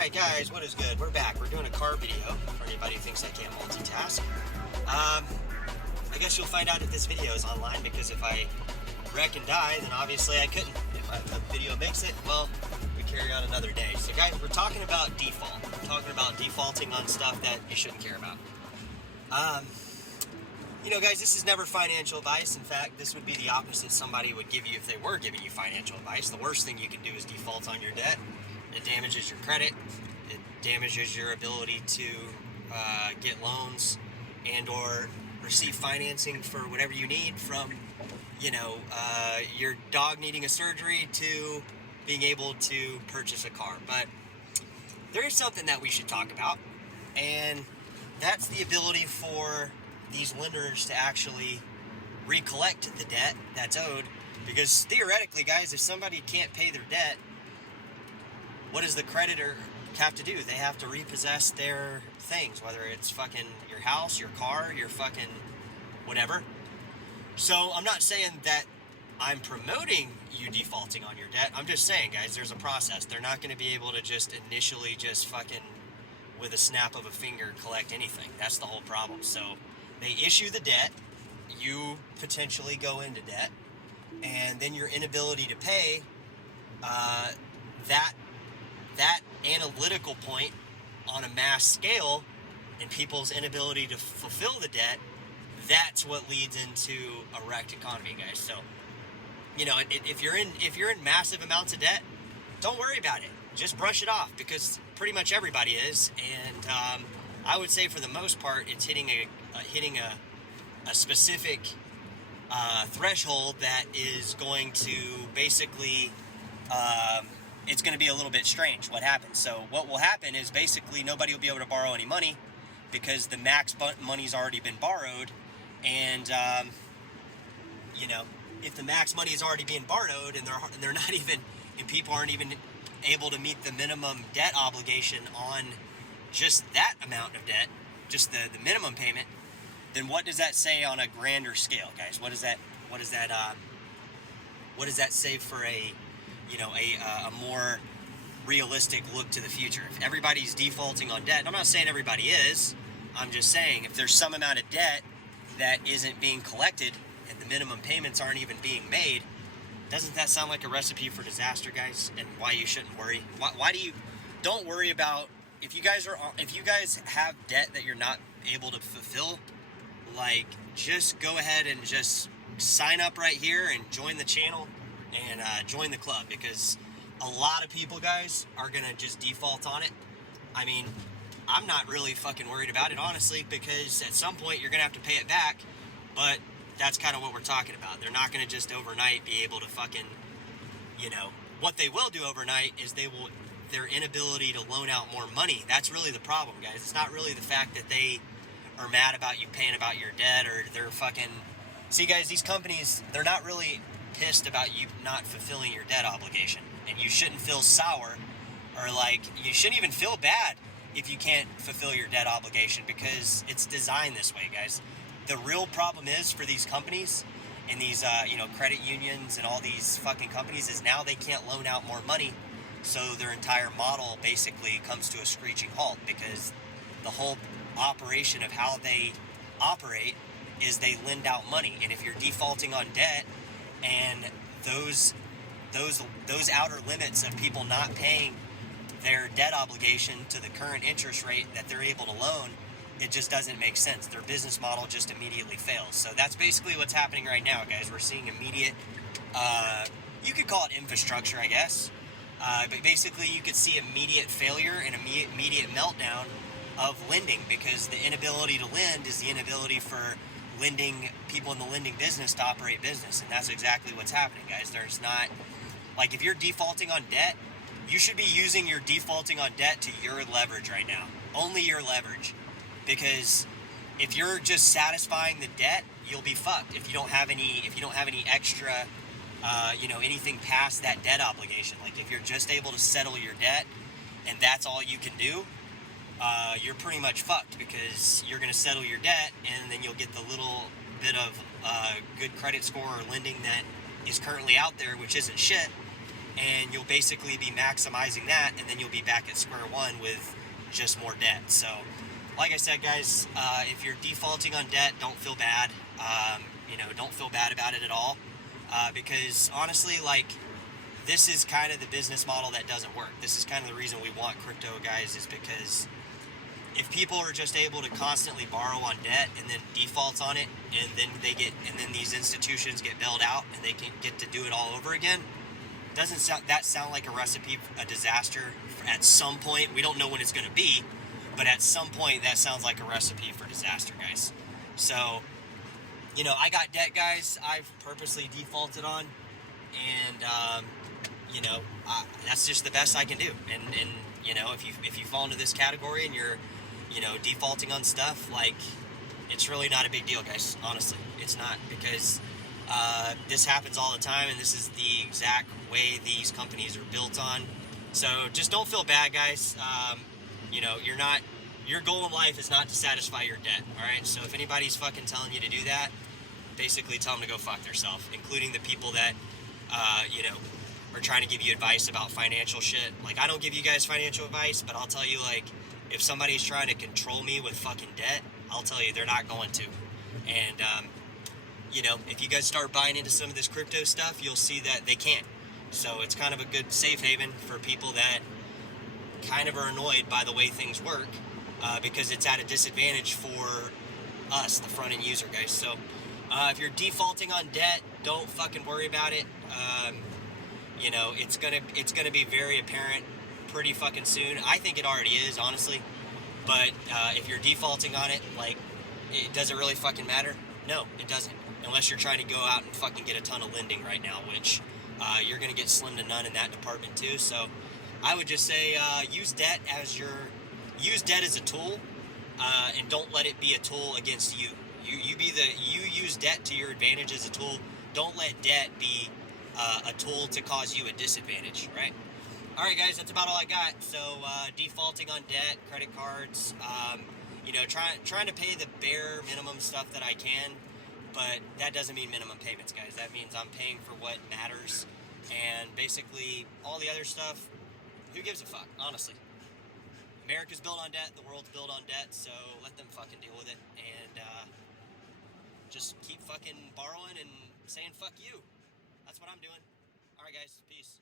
Alright guys, what is good? We're back. We're doing a car video for anybody who thinks I can't multitask. I guess you'll find out if this video is online, because if I wreck and die, then obviously I couldn't. If the video makes it, well, we carry on another day. So guys, we're talking about default. We're talking about defaulting on stuff that you shouldn't care about. Guys, this is never financial advice. In fact, this would be the opposite somebody would give you if they were giving you financial advice. The worst thing you can do is default on your debt. It damages your credit. It damages your ability to get loans and or receive financing for whatever you need, from, your dog needing a surgery to being able to purchase a car. But there is something that we should talk about, and that's the ability for these lenders to actually recollect the debt that's owed. Because theoretically, guys, if somebody can't pay their debt, what does the creditor have to do? They have to repossess their things, whether it's fucking your house, your car, your fucking whatever. So I'm not saying that I'm promoting you defaulting on your debt. I'm just saying, guys, there's a process. They're not going to be able to just initially just fucking with a snap of a finger collect anything. That's the whole problem. So they issue the debt, you potentially go into debt, and then your inability to pay, that analytical point on a mass scale, and people's inability to fulfill the debt, that's what leads into a wrecked economy, guys. So, if you're in massive amounts of debt, don't worry about it. Just brush it off, because pretty much everybody is. And I would say for the most part, it's hitting a specific threshold that is going to basically it's going to be a little bit strange what happens. So what will happen is basically nobody will be able to borrow any money, because the max money's already been borrowed. And if the max money is already being borrowed, and they're not even, and people aren't even able to meet the minimum debt obligation on just that amount of debt, just the minimum payment, then what does that say on a grander scale, guys? What does that say for a more realistic look to the future? If everybody's defaulting on debt, and I'm not saying everybody is, I'm just saying if there's some amount of debt that isn't being collected and the minimum payments aren't even being made, doesn't that sound like a recipe for disaster, guys? And why you shouldn't worry? Don't worry about, if you guys have debt that you're not able to fulfill, just go ahead and just sign up right here and join the channel and join the club, because a lot of people, guys, are gonna just default on it. I mean, I'm not really fucking worried about it, honestly, because at some point you're gonna have to pay it back. But that's kind of what we're talking about. They're not gonna just overnight be able to fucking, what they will do overnight is their inability to loan out more money. That's really the problem, guys. It's not really the fact that they are mad about you paying about your debt, or they're fucking, see, guys, these companies, they're not really pissed about you not fulfilling your debt obligation. And you shouldn't feel sour, or you shouldn't even feel bad if you can't fulfill your debt obligation, because it's designed this way, guys. The real problem is for these companies and these credit unions and all these fucking companies is now they can't loan out more money, so their entire model basically comes to a screeching halt, because the whole operation of how they operate is they lend out money. And if you're defaulting on debt, and those outer limits of people not paying their debt obligation to the current interest rate that they're able to loan, it just doesn't make sense. Their business model just immediately fails. So that's basically what's happening right now, guys. We're seeing immediate, you could call it infrastructure, I guess, but basically you could see immediate failure and immediate meltdown of lending, because the inability to lend is the inability for people in the lending business to operate business. And that's exactly what's happening, guys. There's not, if you're defaulting on debt, you should be using your defaulting on debt to your leverage right now. Only your leverage. Because if you're just satisfying the debt, you'll be fucked. If you don't have any extra, anything past that debt obligation. If you're just able to settle your debt and that's all you can do, you're pretty much fucked, because you're going to settle your debt, and then you'll get the little bit of good credit score or lending that is currently out there, which isn't shit, and you'll basically be maximizing that, and then you'll be back at square one with just more debt. So, like I said, guys, if you're defaulting on debt, don't feel bad. Don't feel bad about it at all, because honestly, like, this is kind of the business model that doesn't work. This is kind of the reason we want crypto, guys, is because if people are just able to constantly borrow on debt and then default on it, and then these institutions get bailed out and they can get to do it all over again, doesn't sound like a recipe for a disaster at some point? We don't know when it's going to be, but at some point that sounds like a recipe for disaster, guys. So, I got debt, guys, I've purposely defaulted on, and that's just the best I can do. And if you fall into this category and you're defaulting on stuff, like, it's really not a big deal, guys. Honestly, it's not, because this happens all the time, and this is the exact way these companies are built on. So just don't feel bad, guys. Your goal in life is not to satisfy your debt, all right? So if anybody's fucking telling you to do that, basically tell them to go fuck themselves, including the people that, are trying to give you advice about financial shit. Like, I don't give you guys financial advice, but I'll tell you, like, if somebody's trying to control me with fucking debt, I'll tell you they're not going to. And, if you guys start buying into some of this crypto stuff, you'll see that they can't. So it's kind of a good safe haven for people that kind of are annoyed by the way things work, because it's at a disadvantage for us, the front end user, guys. So if you're defaulting on debt, don't fucking worry about it. It's gonna be very apparent pretty fucking soon. I think it already is, honestly. But if you're defaulting on it, like, does it really fucking matter? No, it doesn't. Unless you're trying to go out and fucking get a ton of lending right now, which you're gonna get slim to none in that department too. So I would just say use debt as a tool, and don't let it be a tool against you. You use debt to your advantage as a tool. Don't let debt be a tool to cause you a disadvantage, right? All right, guys, that's about all I got. So defaulting on debt, credit cards, trying to pay the bare minimum stuff that I can, but that doesn't mean minimum payments, guys. That means I'm paying for what matters, and basically all the other stuff, who gives a fuck, honestly. America's built on debt, the world's built on debt, so let them fucking deal with it, and just keep fucking borrowing and saying fuck you. That's what I'm doing. All right, guys, peace.